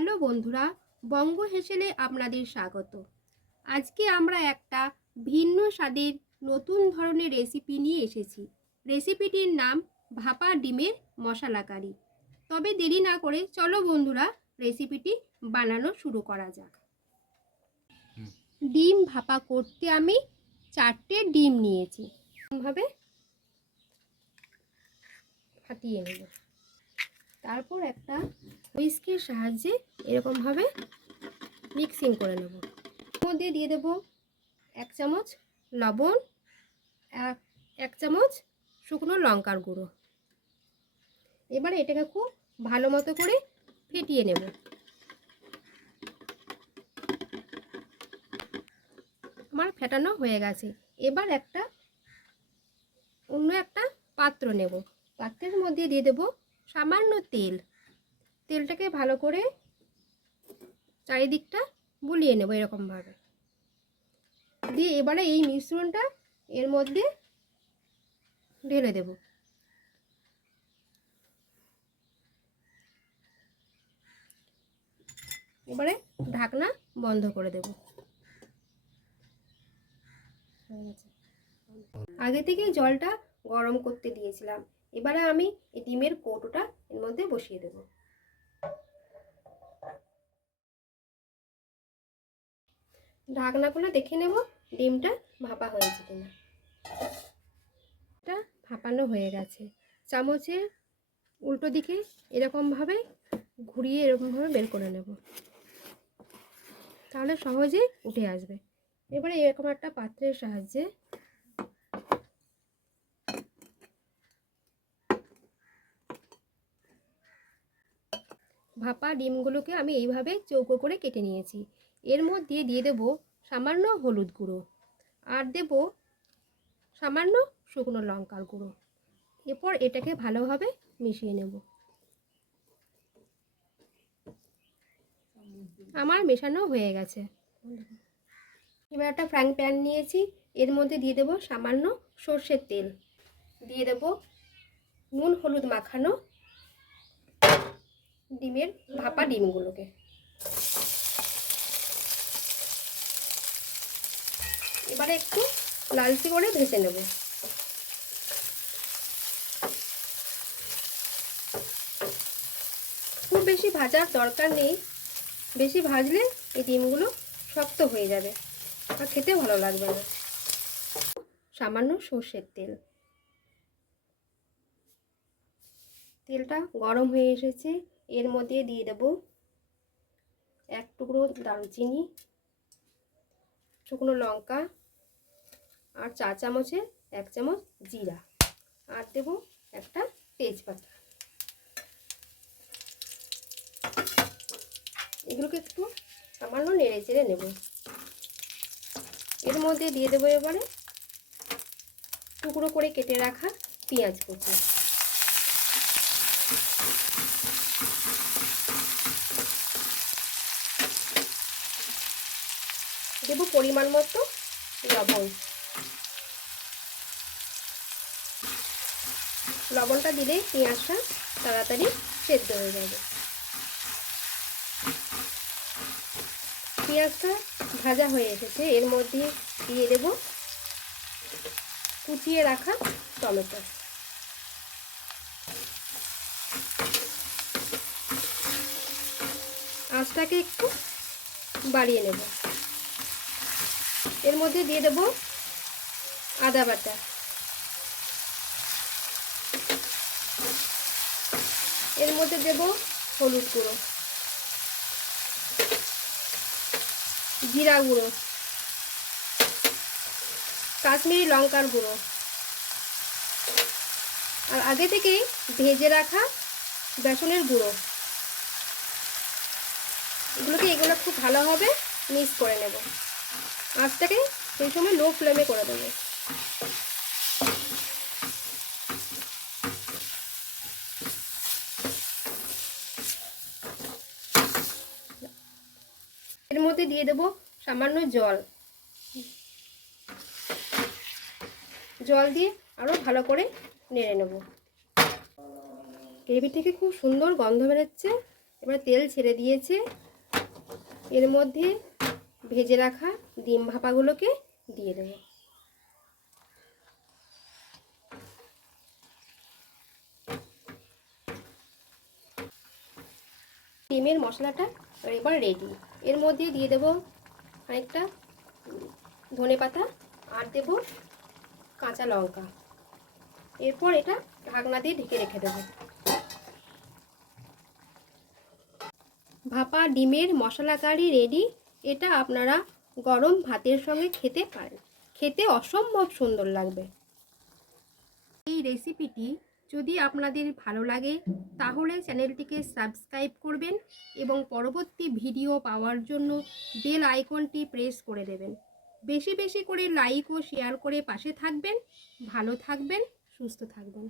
Hello বন্ধুরা, বঙ্গ হেসেলে আপনাদের স্বাগত। আজকে আমরা একটা ভিন্ন স্বাদের নতুন ধরনের রেসিপি নিয়ে এসেছি। রেসিপিটির নাম ভাপা ডিমের মশলা কারি তবে দেরি না করে চলো বন্ধুরা, রেসিপিটি বানানো শুরু করা যাক। ডিম ভাপা করতে আমি চারটে ডিম নিয়েছি। ভাবে ফাটিয়ে নেব। তারপর একটা হুইস্কির সাহায্যে এরকমভাবে মিক্সিং করে নেব। মধ্যে দিয়ে দেব এক চামচ লবণ এক চামচ শুকনো লঙ্কার গুঁড়ো। এবার এটাকে খুব ভালো মতো করে ফেটিয়ে নেব। আমার ফেটানো হয়ে গেছে। এবার একটা অন্য একটা পাত্র নেব। পাত্রের মধ্যে দিয়ে দেব সামান্য তেল। তেলটাকে ভালো করে চারিদিকটা বুলিয়ে নেব এরকমভাবে। দিয়ে এবারে এই মিশ্রণটা এর মধ্যে ঢেলে দেব। এবারে ঢাকনা বন্ধ করে দেব। আগে থেকে জলটা গরম করতে দিয়েছিলাম। এবারে আমি এই ডিমের কৌটোটা এর মধ্যে বসিয়ে দেব। ঢাকনা দেখে নেব ডিমটা ভাপা হয়েছে কিনা। এটা ভাপানো হয়ে গেছে। চামচের উল্টো দিকে এরকমভাবে ঘুরিয়ে এরকমভাবে বের করে নেব। তাহলে সহজেই উঠে আসবে। এবারে এরকম একটা পাত্রের সাহায্যে ভাপা ডিমগুলোকে আমি এইভাবে চৌকো করে কেটে নিয়েছি। এর মধ্যে দিয়ে দেব সামান্য হলুদ গুঁড়ো। আর দেব সামান্য শুকনো লঙ্কার গুঁড়ো। এরপর এটাকে ভালোভাবে মিশিয়ে নেব। আমার মেশানো হয়ে গেছে। এবার একটা ফ্রাইং প্যান নিয়েছি। এর মধ্যে দিয়ে দেব সামান্য সর্ষের তেল। দিয়ে দেব নুন হলুদ মাখানো ডিমের ভাপা ডিমগুলোকে। এবারে একটু লালচে করে ভেজে নেব। খুব বেশি ভাজার দরকার নেই। বেশি ভাজলে এই ডিমগুলো শক্ত হয়ে যাবে আর খেতে ভালো লাগবে না। সামান্য সর্ষের তেল। তেলটা গরম হয়ে এসেছে। এর মধ্যে দিয়ে দেব এক টুকরো দারুচিনি, শুকনো লঙ্কা আর চা চামচে এক চামচ জিরা আর দেব একটা তেজপাতা। এগুলোকে একটু সামান্য নেড়ে চেড়ে নেব। এর মধ্যে দিয়ে দেবো এবারে টুকরো করে কেটে রাখা পেঁয়াজ কুচি। দেবো পরিমাণ মতো লবণ। লবণটা দিলে পেঁয়াজটা তাড়াতাড়ি সেদ্ধ হয়ে যাবে। পেঁয়াজটা ভাজা হয়ে এসেছে। এর মধ্যে দিয়ে দেব কুচিয়ে রাখা টমেটো। আঁচটাকে একটু বাড়িয়ে নেব। এর মধ্যে দিয়ে দেব আদা বাটা। এর মধ্যে দেব হলুদ গুঁড়ো। জিরা গুঁড়ো। কাশ্মীরি লঙ্কার গুঁড়ো। আর আগে থেকেই ভেজে রাখা বেসনের গুঁড়ো। এগুলোকে এগুলো খুব ভালোভাবে মিক্স করে নেব। আঁচটাকে সেই সময় লো ফ্লেমে করে দেবো। এর মধ্যে দিয়ে দেব সামান্য জল। জল দিয়ে আরও ভালো করে নেড়ে নেব। গ্রেভি থেকে খুব সুন্দর গন্ধ বেরোচ্ছে। এবার তেল ছেড়ে দিয়েছে। এর মধ্যে ভেজে রাখা ডিম ভাপাগুলোকে দিয়ে দেবো। ডিমের মশলাটা এবার রেডি এর মধ্যে দিয়ে দেব খানিকটা ধনে পাতা আর দেব কাঁচা লঙ্কা। এরপর এটা ঢাকনা দিয়ে ঢেকে রেখে দেবো। ভাপা ডিমের মশলা কারি রেডি এটা আপনারা গরম ভাতের সঙ্গে খেতে পারেন। খেতে অসম্ভব সুন্দর লাগবে। এই রেসিপিটি যদি আপনাদের ভালো লাগে, তাহলে চ্যানেলটিকে সাবস্ক্রাইব করবেন এবং পরবর্তী ভিডিও পাওয়ার জন্য বেল আইকনটি প্রেস করে দেবেন। বেশি বেশি করে লাইক ও শেয়ার করে পাশে থাকবেন। ভালো থাকবেন, সুস্থ থাকবেন।